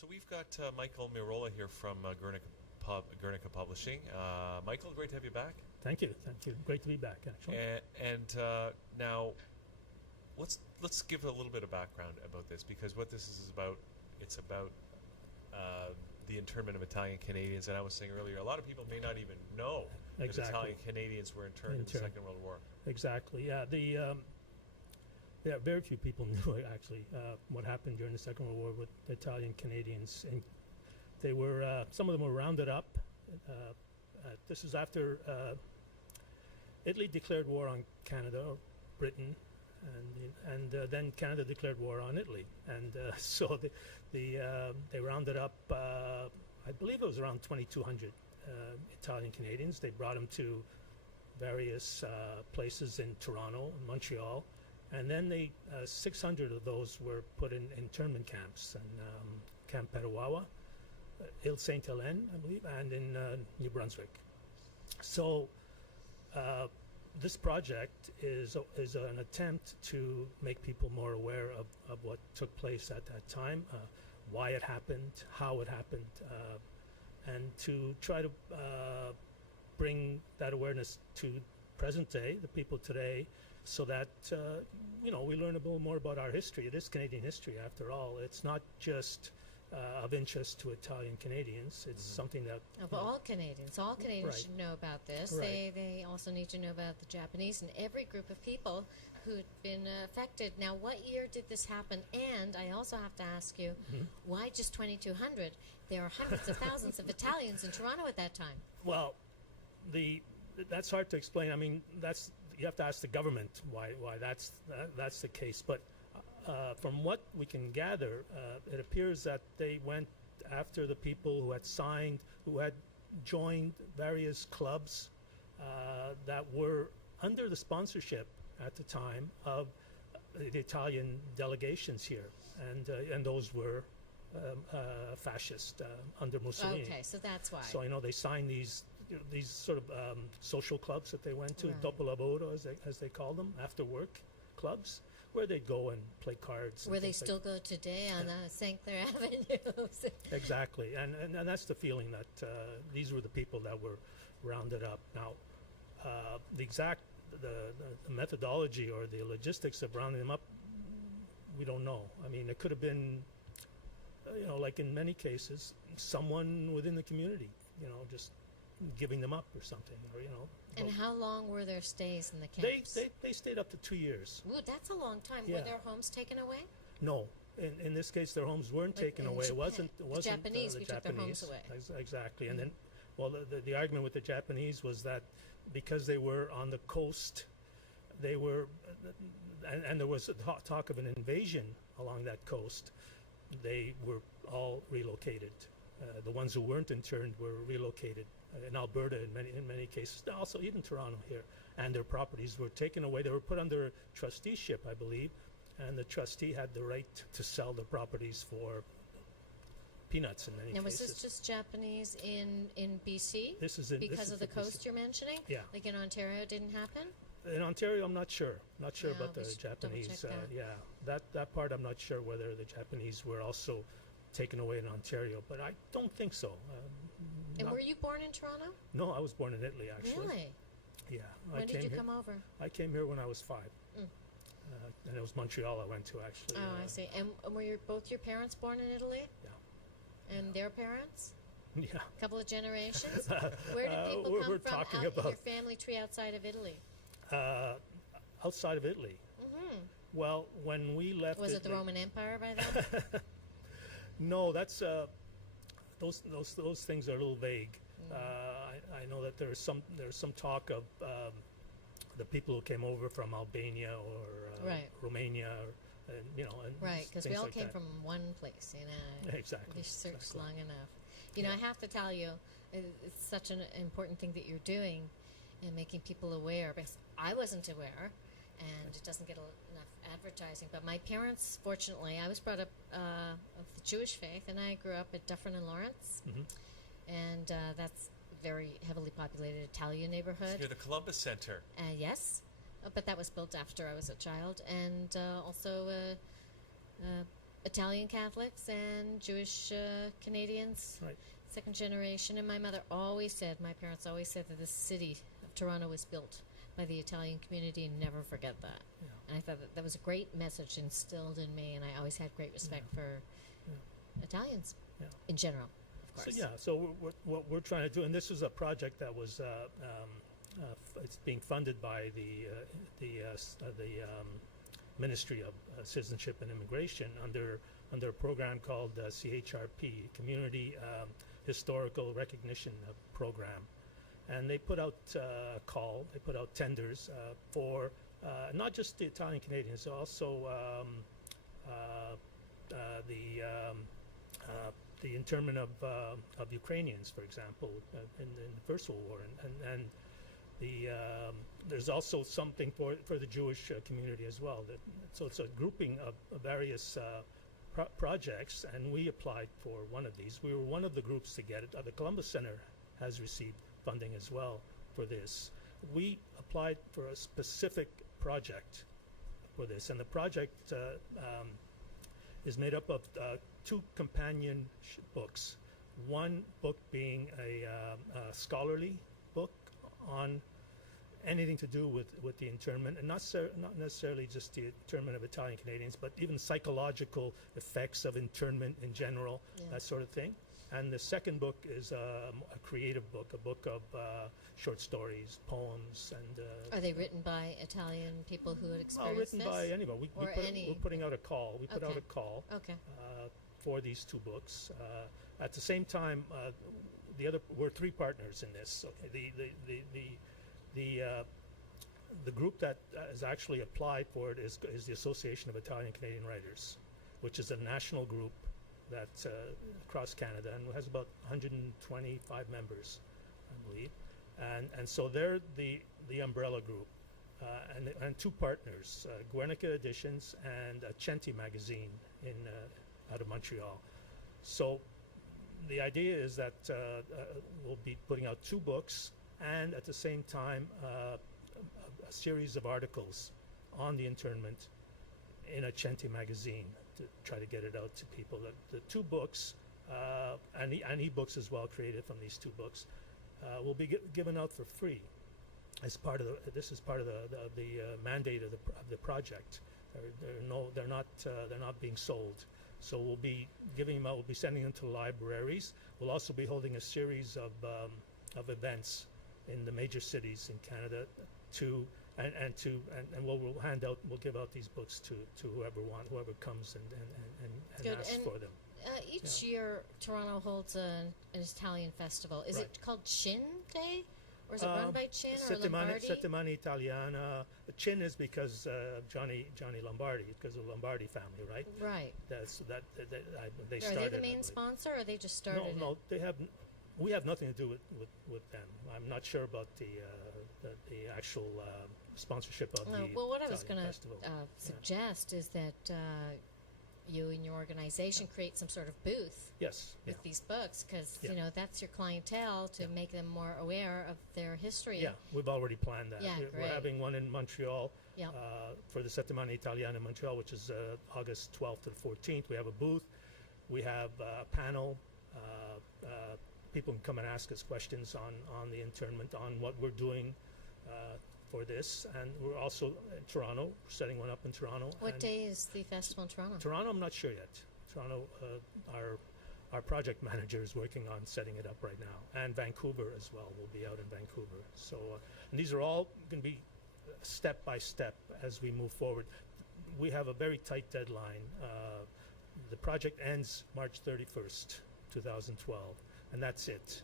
So we've got Michael Mirolla here from Guernica Publishing. Michael, great to have you back. Thank you. Great to be back, actually. And now, let's give a little bit of background about this, because what this is about, it's about the internment of Italian Canadians. And I was saying earlier, a lot of people may not even know that Italian Canadians were interned in the Second World War. Exactly. Yeah. Very few people knew actually what happened during the Second World War with the Italian Canadians, and they were some of them were rounded up. This is after Italy declared war on Canada, or Britain, and then Canada declared war on Italy, and so they rounded up. I believe it was around 2,200 Italian Canadians. They brought them to various places in Toronto and Montreal. And then 600 of those were put in internment camps, and Camp Petawawa, Ile Sainte Helene, I believe, and in New Brunswick. So this project is an attempt to make people more aware of what took place at that time, why it happened, how it happened, and to try to bring that awareness to present day, the people today, so that we learn a little more about our history. It is Canadian history, after all. It's not just of interest to Italian Canadians. It's something that all Canadians. All Canadians Right. should know about this. Right. They also need to know about the Japanese and every group of people who'd been affected. Now, what year did this happen? And I also have to ask you, why just 2,200? There are hundreds of thousands of Italians in Toronto at that time. Well, that's hard to explain. I mean, you have to ask the government why that's the case. But from what we can gather, it appears that they went after the people who had joined various clubs that were under the sponsorship at the time of the Italian delegations here, and those were fascist under Mussolini. Okay, so that's why. So they signed these sort of social clubs that they went to, Right. dopo lavoro as they call them, after work clubs, where they'd go and play cards. Where they still go today on St. Clair Avenue. Exactly, and that's the feeling that these were the people that were rounded up. Now, the exact the methodology or the logistics of rounding them up, we don't know. I mean, it could have been, like in many cases, someone within the community, just giving them up or something, or And how long were their stays in the camps? They stayed up to 2 years. Ooh, that's a long time. Yeah. Were their homes taken away? No, in this case, their homes weren't taken away. It wasn't the the Japanese. We took their Japanese. homes away. Exactly, and then, well, the argument with the Japanese was that because they were on the coast, they were, and there was a talk of an invasion along that coast. They were all relocated. The ones who weren't interned were relocated in Alberta in many cases, also even Toronto here, and their properties were taken away. They were put under trusteeship, I believe, and the trustee had the right to sell the properties for peanuts in many Now, cases. was this just Japanese in BC? This is because of the coast BC. you're mentioning? Yeah. Like in Ontario, it didn't happen? In Ontario, I'm not sure. Not sure Yeah, about we the should Japanese. double-check that. That part I'm not sure whether the Japanese were also taken away in Ontario, but I don't think so. And were you born in Toronto? No, I was born in Italy, actually. Really? Yeah. When did you come over? I came here when I was 5. And it was Montreal I went to, actually. Oh, I see. And were both your parents born in Italy? Yeah. And their parents? Yeah. A couple of generations? Where did people we're come from talking out in your about- family tree outside of Italy? Outside of Italy. Well, when we left... Was it the Roman Empire by then? No, that's those things are a little vague. I know that there's some talk of the people who came over from Albania or Right. Romania, and Right, because we things all like came that. from one place, Exactly. We searched exactly. long enough. I have to tell you, it's such an important thing that you're doing and making people aware, because I wasn't aware, and it doesn't get enough advertising. But my parents, fortunately, I was brought up of the Jewish faith, and I grew up at Dufferin and Lawrence, and that's a very heavily populated Italian neighborhood. Near the Columbus Center. Yes, but that was built after I was a child, and also Italian Catholics and Jewish Canadians, Right. second generation. And my mother always said, my parents always said that the city of Toronto was built by the Italian community, and never forget that. Yeah. And I thought that was a great message instilled in me, and I always had great respect for Italians Yeah. in general, of course. So what we're trying to do, and this is a project that was it's being funded by the Ministry of Citizenship and Immigration under a program called CHRP, Community Historical Recognition Program, and they put out a call, they put out tenders for not just the Italian Canadians, also the internment of Ukrainians, for example, in the First World War, and there's also something for the Jewish community as well. So it's a grouping of various projects, and we applied for one of these. We were one of the groups to get it. The Columbus Center has received funding as well for this. We applied for a specific project for this, and the project is made up of two companion books. One book being a scholarly book on anything to do with the internment, and not necessarily just the internment of Italian Canadians, but even psychological effects of internment in general, that sort of thing. And the second book is a creative book, a book of short stories, poems, and Are they written by Italian people who had experienced written this? by anybody. We're putting out a call. We put out a call Okay. for these two books. At the same time, we're three partners in this. Okay, the group that has actually applied for it is the Association of Italian Canadian Writers, which is a national group that's across Canada and has about 125 members, I believe. And so they're the umbrella group, and two partners, Guernica Editions and Centi magazine out of Montreal. So the idea is that we'll be putting out two books, and at the same time a series of articles on the internment in a Centi magazine to try to get it out to people. The two books, and e-books as well, created from these two books, will be given out for free as part of this is part of the mandate of the project. They're not being sold. So we'll be giving them out. We'll be sending them to libraries. We'll also be holding a series of events in the major cities in Canada and we'll give out these books to whoever comes and Good. asks And for them. Each year, Toronto holds an Italian festival. Is it called Chin Day? Or is it run by Chin or Lombardi? Settimana Italiana. Chin is because Johnny Lombardi, because of the Lombardi family, right? Right. They Are started. they the main sponsor, or they just started it? No, they have. We have nothing to do with them. I'm not sure about the actual sponsorship of the Well, what I was Italian going festival. to suggest is that you and your organization create some sort of booth Yes. with these books, because Yeah. that's your clientele, to make them more aware of their history. Yeah, we've already planned that. Yeah, We're great. having one in Montreal Yeah. for the Settimana Italiana in Montreal, which is August 12th to the 14th. We have a booth. We have a panel. People can come and ask us questions on the internment, on what we're doing for this. And we're also in Toronto, setting one up in Toronto. What And day is the festival in Toronto? Toronto, I'm not sure yet. Toronto, our project manager is working on setting it up right now, and Vancouver as well. We'll be out in Vancouver. So, and these are all going to be step by step as we move forward. We have a very tight deadline. The project ends March 31st, 2012, and that's it.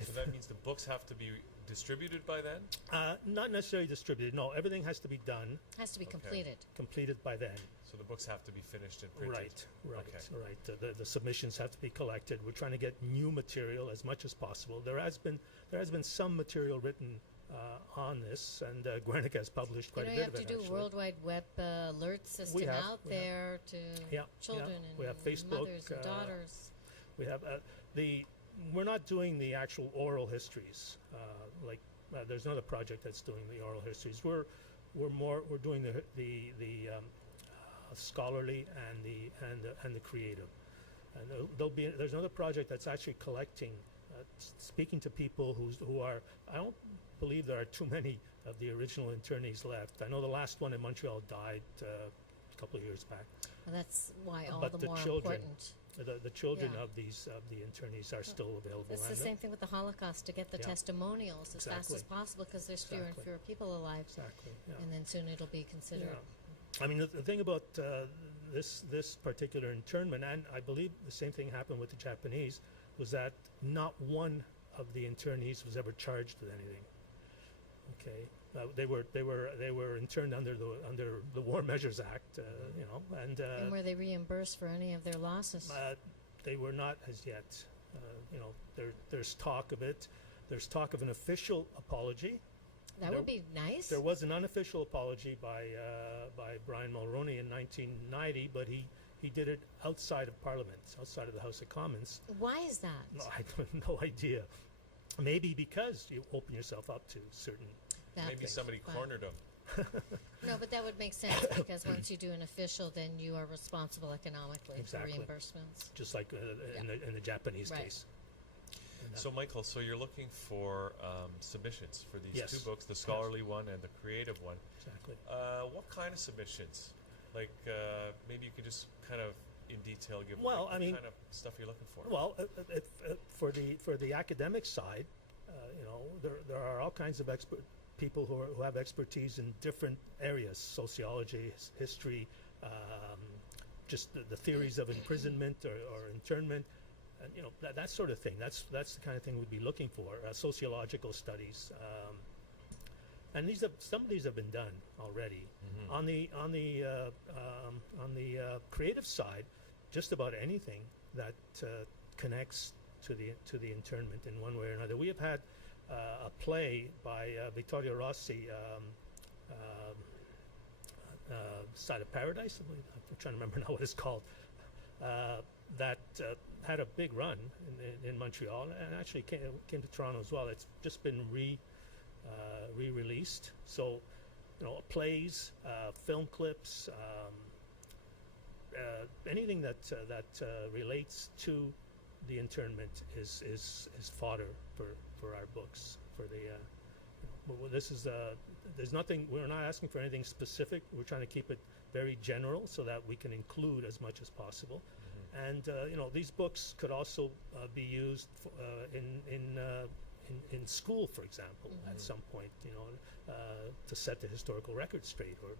So that means the books have to be distributed by then? Not necessarily distributed. No, everything has to be done, Has to be Okay. completed by then. So the books have to be finished and printed? Right. Okay. The submissions have to be collected. We're trying to get new material as much as possible. There has been some material written on this, and Guernica has published quite a you bit have of to it. do a actually. World Wide Web alert system We have. there to children and We have Facebook, mothers and daughters. We have we're not doing the actual oral histories. There's another project that's doing the oral histories. We're doing the scholarly and the creative. And there's another project that's actually collecting, speaking to people who are. I don't believe there are too many of the original internees left. I know the last one in Montreal died a couple of years back. Well, that's why all But the more children, important. the children Yeah. of the internees are still available. It's the and same thing with the Holocaust, to get the Yeah. testimonials as fast as Exactly. possible, because there's fewer and Exactly. fewer people alive, Exactly. Yeah. and then soon it'll be considered. Yeah. I mean, the thing about this particular internment, and I believe the same thing happened with the Japanese, was that not one of the internees was ever charged with anything. Okay, they were interned under the War Measures Act, And were they reimbursed for any of their losses? they were not as yet. There's talk of it. There's talk of an official apology. That would be nice. There was an unofficial apology by Brian Mulroney in 1990, but he did it outside of Parliament, outside of the House of Commons. Why is that? No, I have no idea. Maybe because you open yourself up to certain. Maybe That's somebody fine. cornered him. No, but that would make sense, because once you do an official, then you are responsible economically Exactly. for reimbursements. Just like in the Japanese Right. case. And, So, Michael, so you're looking for submissions for these Yes. two books, the scholarly one and the creative one. exactly. What kind of submissions? Like, maybe you could just kind of in detail give Well, what I mean- kind of stuff you're looking for. Well, for the academic side, there are all kinds of people who have expertise in different areas: sociology, history, just the theories of imprisonment or internment, and that sort of thing. That's the kind of thing we'd be looking for. Sociological studies, and some of these have been done already. Mhm. On the creative side, just about anything that connects to the internment in one way or another. We have had a play by Vittorio Rossi, Side of Paradise. I believe. I'm trying to remember now what it's called. That had a big run in Montreal, and actually came to Toronto as well. It's just been re-released. So, plays, film clips, anything that relates to the internment is fodder for our books. For the this is there's nothing. We're not asking for anything specific. We're trying to keep it very general so that we can include as much as possible. And these books could also be used in school, for example, at some point, to set the historical record straight, or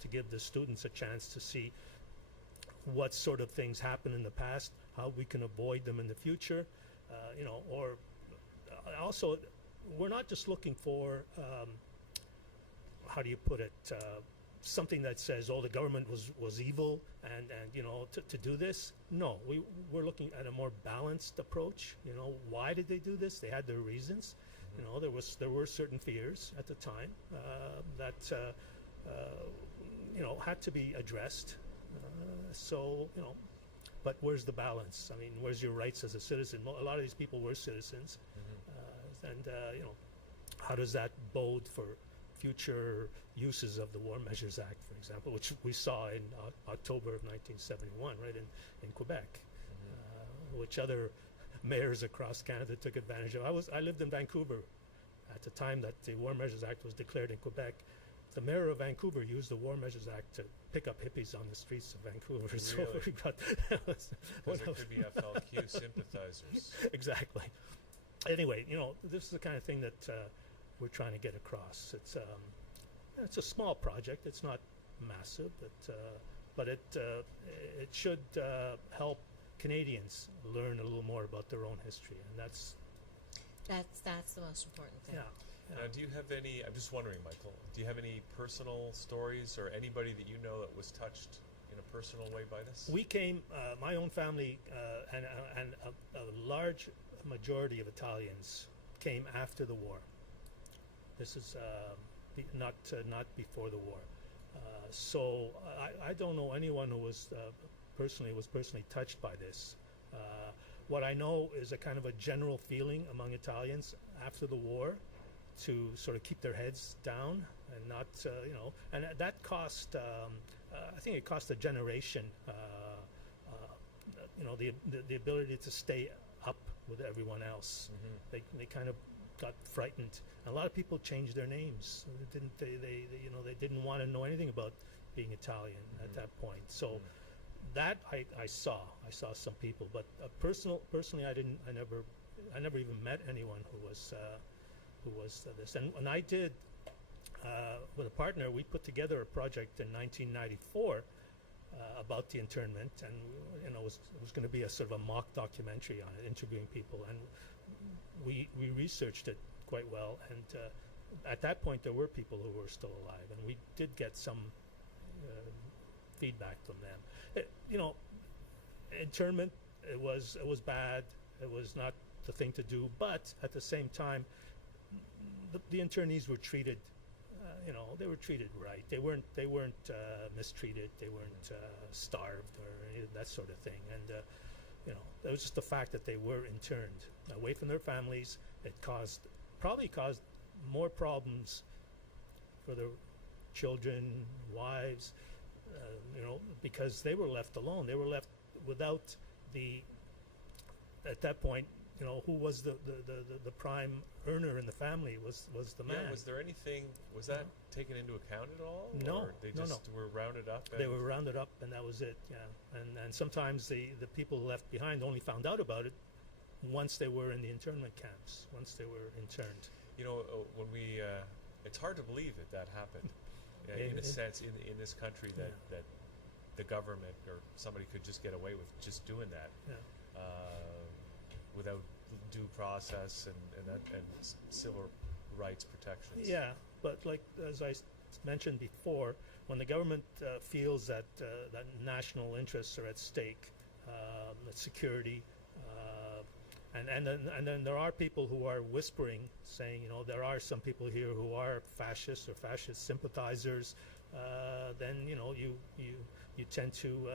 to give the students a chance to see what sort of things happened in the past, how we can avoid them in the future, or also, we're not just looking for, how do you put it, something that says, oh, the government was evil and to do this. No, we're looking at a more balanced approach. Why did they do this? They had their reasons. There were certain fears at the time that had to be addressed. But where's the balance? I mean, where's your rights as a citizen? A lot of these people were citizens, and how does that bode for future uses of the War Measures Act, for example, which we saw in October of 1971, right in Quebec, which other mayors across Canada took advantage of. I lived in Vancouver at the time that the War Measures Act was declared in Quebec. The mayor of Vancouver used the War Measures Act to pick up hippies on the streets of Vancouver. Really? So we got Because there could be FLQ sympathizers. Exactly. Anyway, this is the kind of thing that we're trying to get across. It's a small project. It's not massive, but it should help Canadians learn a little more about their own history, and that's the most important thing. yeah. Now, do you have any? I'm just wondering, Michael. Do you have any personal stories or anybody that you know that was touched in a personal way by this? We came, my own family, and a large majority of Italians came after the war. This is not before the war. So I don't know anyone who was personally touched by this. What I know is a kind of a general feeling among Italians after the war to sort of keep their heads down and not, and that cost I think it cost a generation, the ability to stay up with everyone else. They kind of got frightened. A lot of people changed their names. They didn't want to know anything about being Italian at that point. So that I saw some people, but personally I never even met anyone who was this. And I did with a partner. We put together a project in 1994 about the internment, and it was going to be a sort of a mock documentary on it, interviewing people, and we researched it quite well. And at that point, there were people who were still alive, and we did get some feedback from them. Internment, it was bad. It was not the thing to do, but at the same time, the internees were treated. They were treated right. They weren't mistreated. They weren't starved or any of that sort of thing. And it was just the fact that they were interned away from their families. It probably caused more problems for their children, wives, because they were left alone. They were left without at that point, who was the prime earner in the family was the man. Yeah, was that taken into account at all? No, or they just were rounded up? They were rounded up, and that was it, yeah. And sometimes the people left behind only found out about it once they were in the internment camps, once they were interned. When it's hard to believe that happened, in a sense, in this country, that the government or somebody could just get away with just doing that. Yeah. Without due process and civil rights protections. Yeah, but like as I mentioned before, when the government feels that national interests are at stake, security, and then there are people who are whispering, saying, there are some people here who are fascists or fascist sympathizers. Then you tend to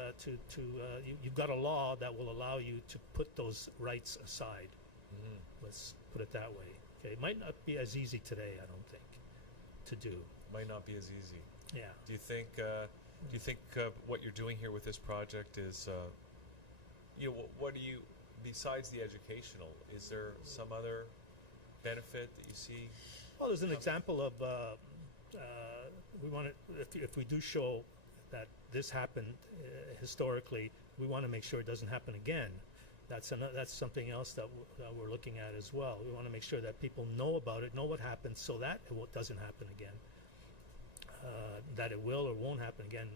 you've got a law that will allow you to put those rights aside. Let's put it that way. Okay, it might not be as easy today, I don't think, to do. Might not be as easy. Yeah. Do you think what you're doing here with this project is, what do you, besides the educational, is there some other benefit that you see? Well, there's an example of we want to, if we do show that this happened historically, we want to make sure it doesn't happen again. That's something else that we're looking at as well. We want to make sure that people know about it, know what happened, so that it doesn't happen again. That it will or won't happen again,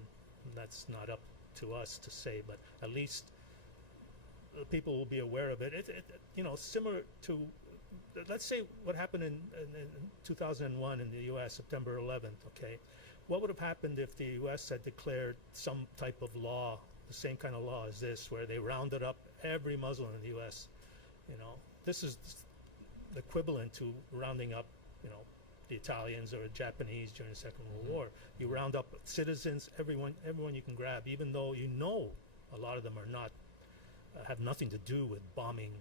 that's not up to us to say, but at least people will be aware of it. Similar to, let's say what happened in 2001 in the U.S., September 11th, okay? What would have happened if the U.S. had declared some type of law, the same kind of law as this, where they rounded up every Muslim in the U.S.? This is equivalent to rounding up, the Italians or the Japanese during the Second World War. You round up citizens, everyone you can grab, even though a lot of them are not have nothing to do with bombing,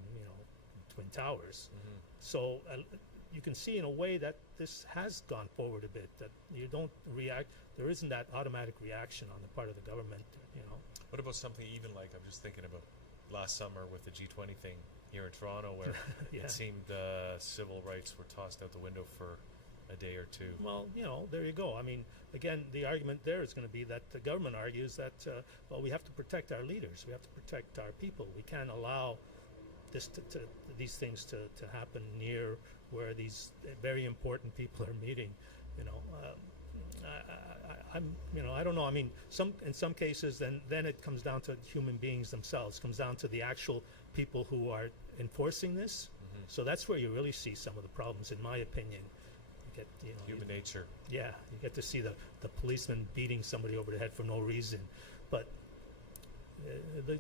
Twin Towers. So you can see in a way that this has gone forward a bit, that you don't react, there isn't that automatic reaction on the part of the government, What about something even like, I'm just thinking about last summer with the G20 thing here in Toronto, where Yeah. it seemed civil rights were tossed out the window for a day or two. Well, there you go. I mean, again, the argument there is going to be that the government argues that, we have to protect our leaders. We have to protect our people. We can't allow these things to happen near where these very important people are meeting. I don't know. I mean, in some cases, then it comes down to human beings themselves. It comes down to the actual people who are enforcing this. So that's where you really see some of the problems, in my opinion. Human nature. Yeah, you get to see the policeman beating somebody over the head for no reason, but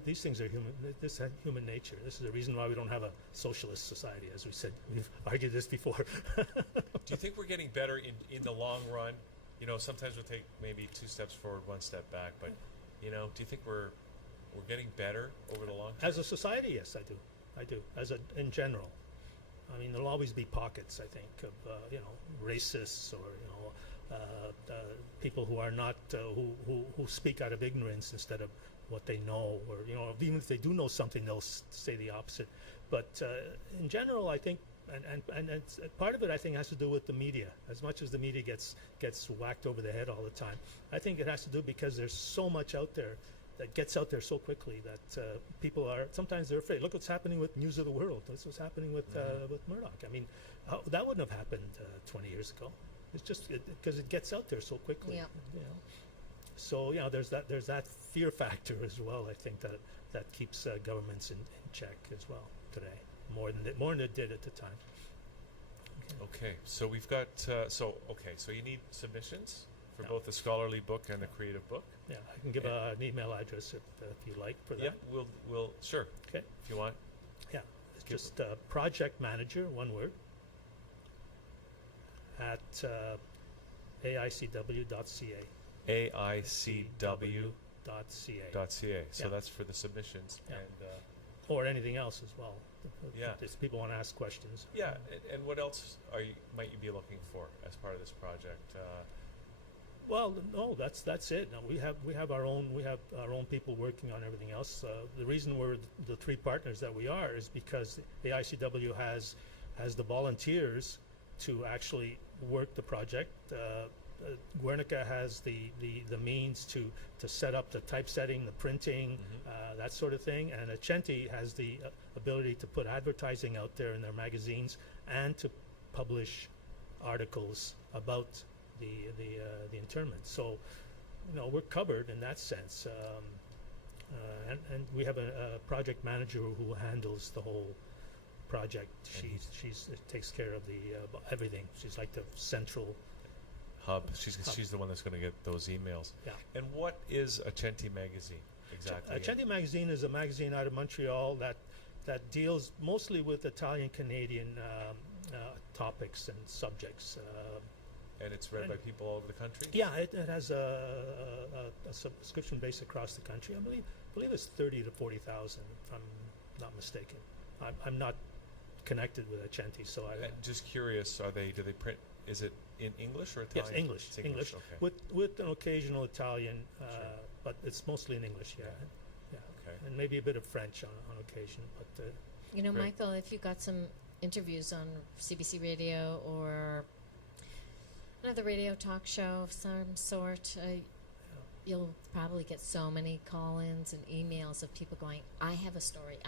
these things are human. This is human nature. This is the reason why we don't have a socialist society, as we said. We've argued this before. Do you think we're getting better in the long run? Sometimes we'll take maybe 2 steps forward, 1 step back, but do you think we're getting better over the long term? As a society, yes, I do. In general. I mean, there'll always be pockets, I think, of racists or people who are not who speak out of ignorance instead of what they know, or even if they do know something, they'll say the opposite. But in general, I think, and it's, part of it I think has to do with the media. As much as the media gets whacked over the head all the time, I think it has to do because there's so much out there that gets out there so quickly that people are sometimes they're afraid. Look what's happening with News of the World. That's what's happening with Murdoch. I mean, that wouldn't have happened 20 years ago. It's just because it gets out there so quickly. Yeah. So there's that fear factor as well. I think that keeps governments in check as well today, more than it did at the time. Okay, so we've got so you need submissions for both a scholarly book and a creative book. Yeah, I can give an email address if you like for that. Yeah, we'll sure. Okay. If you want. Yeah, it's just project manager, one word, at aicw.ca. aicw.ca. So that's for the submissions and. Or anything else as well. Yeah. If people want to ask questions. Yeah, and what else might you be looking for as part of this project? Well, no, that's it. No, we have our own people working on everything else. The reason we're the three partners that we are is because the ICW has the volunteers to actually work the project. Guernica has the means to set up the typesetting, the printing, that sort of thing, and Achenti has the ability to put advertising out there in their magazines and to publish articles about the internment. So, we're covered in that sense, and we have a project manager who handles the whole project. She takes care of the everything. She's like the central hub. She's the one that's going to get those emails. Yeah. And what is Achenti magazine exactly? Achenti magazine is a magazine out of Montreal that deals mostly with Italian Canadian topics and subjects. And it's read by people all over the country? Yeah, it has a subscription base across the country. I believe it's 30 to 40,000, if I'm not mistaken. I'm not connected with Achenti, so I. Just curious, do they print? Is it in English or Italian? Yes, English. It's English. Okay. With an occasional Italian, Sure. but it's mostly in English. Yeah. Okay. And maybe a bit of French on occasion, but. Great. Great. Michael, if you got some interviews on CBC Radio or another radio talk show of some sort, you'll probably get so many call-ins and emails of people going, I have a story.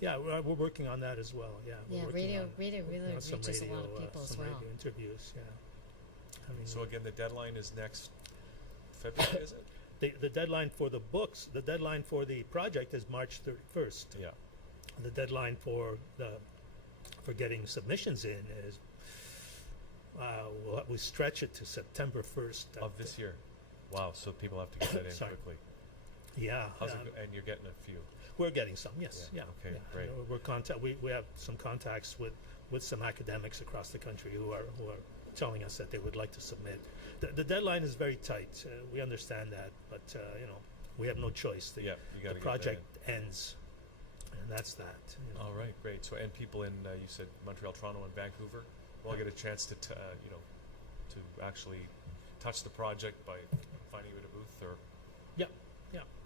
Yeah, we're working on that as well. Yeah. Radio really reaches a lot of people as well. Radio interviews. Yeah. I mean, So again, the deadline is next February, is it? the deadline for the books, the deadline for the project is March 31st. Yeah. The deadline for getting submissions in is we stretch it to September 1st Of this year. Wow. So people have to get that in Sorry. quickly. Yeah. How's it go? And you're getting a few. We're getting some, yes. Yeah, Yeah. okay, yeah. great. We have some contacts with some academics across the country who are telling us that they would like to submit. The deadline is very tight. We understand that, but we have no choice. You got to The project ends, and that's that. All right, great. So, and people in you said Montreal, Toronto, and Vancouver will get a chance to to actually touch the project by finding you at a booth or Yeah.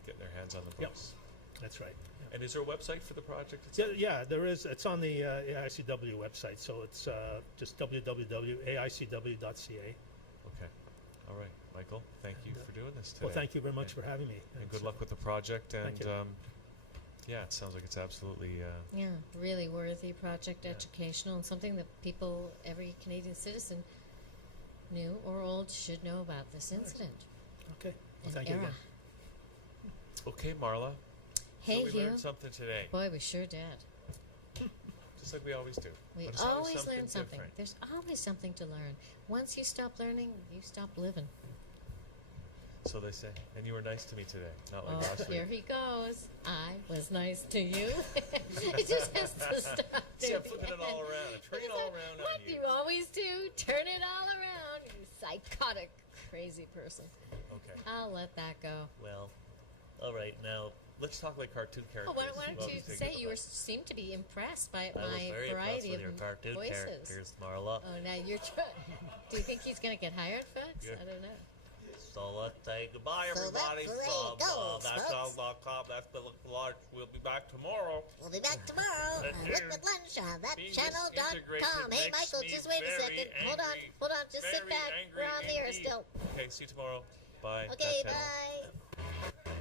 getting their hands on the Yep. books. That's right. Yeah. And is there a website for the project itself? Yeah, there is. It's on the AICW website, so it's just www.aicw.ca. Okay. All right, Michael. Thank you for doing this today. Well, thank you very much for having me. And good luck with the project. And Thank you. yeah, it sounds like it's absolutely. Really worthy project, educational, and something that people, every Canadian citizen, new or old, should know about this incident. Okay. Well, An thank you era. again. Okay, Marla. Hey, so we Hugh. learned something today, Boy, we sure did. just like we always do. We But it's always learn something. different. There's always something to learn. Once you stop learning, you stop living. So they say. And you were nice to me today, not like Oh, last here week. he goes. I was nice to you. It just has to stop. See, there I'm at the flipping it end. all around. I'm turning it all around What on you. you always do, turn it all around, you psychotic, crazy person. Okay. I'll let that go. Well, all right. Now, Let's talk like cartoon characters. Well, why don't Well, you take say it you back. seem to be impressed by I was my very impressed variety with of your cartoon voices? characters, Mirolla. Oh, now you're trying. Do you think he's going to get hired, folks? Yeah. I don't know. So let's say goodbye, So everybody, that's the way from it goes, ThatChannel.com. That's been large. We'll be back tomorrow. We'll be back tomorrow Thank on you. Liquid Lunch on Being ThatChannel.com. disintegrated Hey, makes Michael, me just wait a very second. Hold on, angry. hold on. Just sit Very back. angry We're on the air indeed. still. Okay, see you tomorrow. Bye. Okay, ThatChannel. bye.